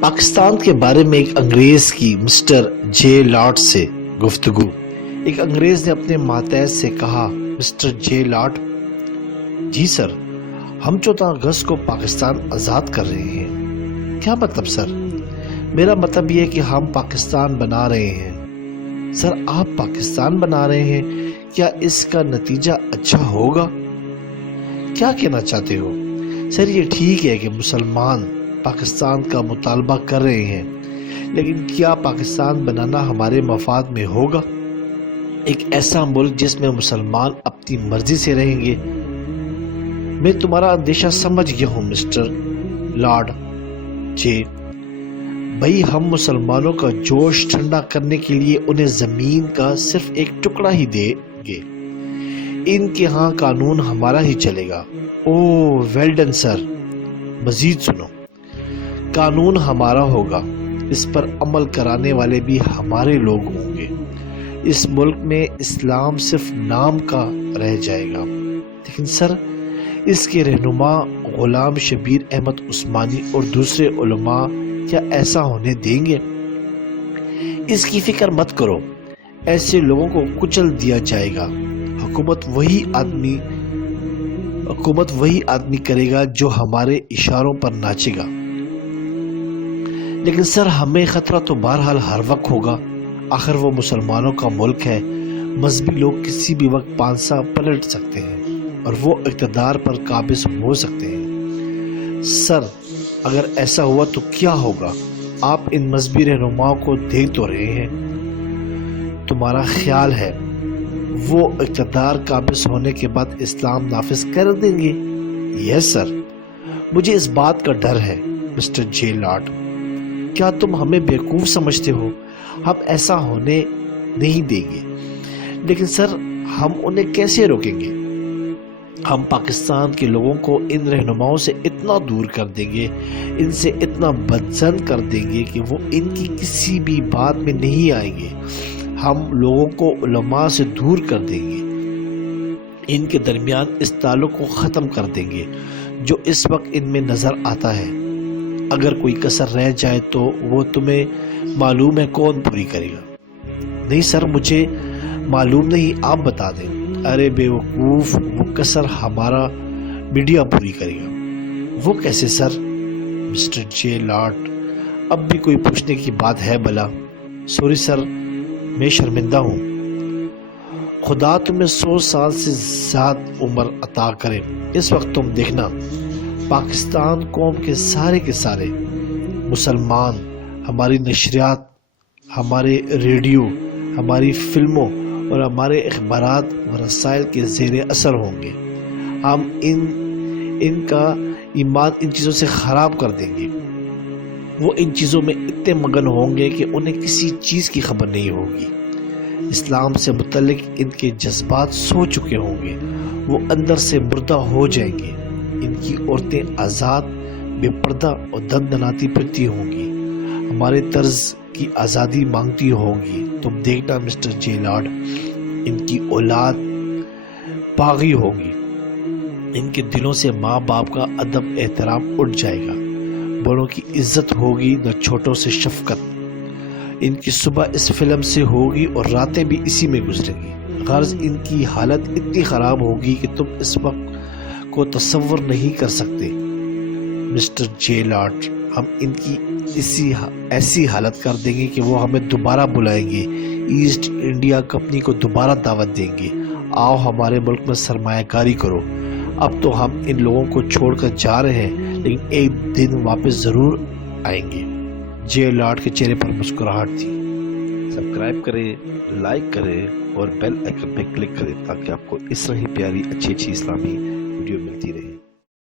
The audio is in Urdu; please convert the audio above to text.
پاکستان کے بارے میں ایک انگریز کی مسٹر جے لاٹ سے گفتگو۔ ایک انگریز نے اپنے ماتحت سے کہا، مسٹر جے لاٹ، جی سر، ہم 14 اگست کو پاکستان آزاد کر رہے ہیں۔ کیا مطلب سر؟ میرا مطلب یہ ہے کہ ہم پاکستان بنا رہے ہیں۔ سر، آپ پاکستان بنا رہے ہیں، کیا اس کا نتیجہ اچھا ہوگا؟ کیا کہنا چاہتے ہو؟ سر، یہ ٹھیک ہے کہ مسلمان پاکستان کا مطالبہ کر رہے ہیں، لیکن کیا پاکستان بنانا ہمارے مفاد میں ہوگا؟ ایک ایسا ملک جس میں مسلمان اپنی مرضی سے رہیں گے؟ میں تمہارا اندیشہ سمجھ گیا ہوں مسٹر لارڈ جے۔ بھائی، ہم مسلمانوں کا جوش ٹھنڈا کرنے کے لیے انہیں زمین کا صرف ایک ٹکڑا ہی دیں گے۔ ان کے ہاں قانون ہمارا ہی چلے گا۔ اوہ ویل ڈن سر۔ مزید سنو، قانون ہمارا ہوگا، اس پر عمل کرانے والے بھی ہمارے لوگ ہوں گے۔ اس ملک میں اسلام صرف نام کا رہ جائے گا، لیکن سر، اس کے رہنما غلام شبیر احمد عثمانی اور دوسرے علماء کیا ایسا ہونے دیں گے؟ اس کی فکر مت کرو، ایسے لوگوں کو کچل دیا جائے گا۔ حکومت وہی آدمی کرے گا جو ہمارے اشاروں پر ناچے گا۔ لیکن سر، ہمیں خطرہ تو بہرحال ہر وقت ہوگا، آخر وہ مسلمانوں کا ملک ہے۔ مذہبی لوگ کسی بھی وقت پانسا پلٹ سکتے ہیں اور وہ اقتدار پر قابض ہو سکتے ہیں۔ سر، اگر ایسا ہوا تو کیا ہوگا؟ آپ ان مذہبی رہنماؤں کو دیکھ تو رہے ہیں۔ تمہارا خیال ہے وہ اقتدار قابض ہونے کے بعد اسلام نافذ کر دیں گے؟ یس سر، مجھے اس بات کا ڈر ہے مسٹر جے لاٹ۔ کیا تم ہمیں بیوقوف سمجھتے ہو؟ ہم ایسا ہونے نہیں دیں گے۔ لیکن سر، ہم انہیں کیسے روکیں گے؟ ہم پاکستان کے لوگوں کو ان رہنماؤں سے اتنا دور کر دیں گے، ان سے اتنا بدظن کر دیں گے کہ وہ ان کی کسی بھی بات میں نہیں آئیں گے۔ ہم لوگوں کو علماء سے دور کر دیں گے، ان کے درمیان اس تعلق کو ختم کر دیں گے جو اس وقت ان میں نظر آتا ہے۔ اگر کوئی کسر رہ جائے تو وہ تمہیں معلوم ہے کون پوری کرے گا؟ نہیں سر، مجھے معلوم نہیں، آپ بتا دیں۔ ارے بے وقوف، وہ کسر ہمارا میڈیا پوری کرے گا۔ وہ کیسے سر؟ مسٹر جے لاٹ، اب بھی کوئی پوچھنے کی بات ہے بھلا؟ سوری سر، میں شرمندہ ہوں۔ خدا تمہیں 100 سال سے زیادہ عمر عطا کرے۔ اس وقت تم دیکھنا، پاکستان قوم کے سارے مسلمان ہماری نشریات، ہمارے ریڈیو، ہماری فلموں اور ہمارے اخبارات و رسائل کے زیر اثر ہوں گے۔ ہم ان کا ایمان ان چیزوں سے خراب کر دیں گے۔ وہ ان چیزوں میں اتنے مگن ہوں گے کہ انہیں کسی چیز کی خبر نہیں ہوگی۔ اسلام سے متعلق ان کے جذبات سو چکے ہوں گے، وہ اندر سے مردہ ہو جائیں گے۔ ان کی عورتیں آزاد، بے پردہ اور دندناتی پھرتی ہوں گی، ہمارے طرز کی آزادی مانگتی ہوں گی۔ تم دیکھنا مسٹر جے لاٹ، ان کی اولاد باغی ہوگی، ان کے دلوں سے ماں باپ کا ادب احترام اٹھ جائے گا، بڑوں کی عزت ہوگی، نہ چھوٹوں سے شفقت۔ ان کی صبح اس فلم سے ہوگی اور راتیں بھی اسی میں گزریں گی۔ غرض ان کی حالت اتنی خراب ہوگی کہ تم اس وقت کو تصور نہیں کر سکتے۔ مسٹر جے لاٹ، ہم ان کی ایسی حالت کر دیں گے کہ وہ ہمیں دوبارہ بلائیں گے، ایسٹ انڈیا کمپنی کو دوبارہ دعوت دیں گے، آؤ ہمارے ملک میں سرمایہ کاری کرو۔ اب تو ہم ان لوگوں کو چھوڑ کر جا رہے ہیں، لیکن ایک دن واپس ضرور آئیں گے۔ جے لاٹ کے چہرے پر مسکراہٹ تھی۔ سبسکرائب کریں، لائک کریں اور بیل آئیکن پہ کلک کریں تاکہ آپ کو اس طرح ہی پیاری اچھی اسلامی ویڈیو ملتی رہے۔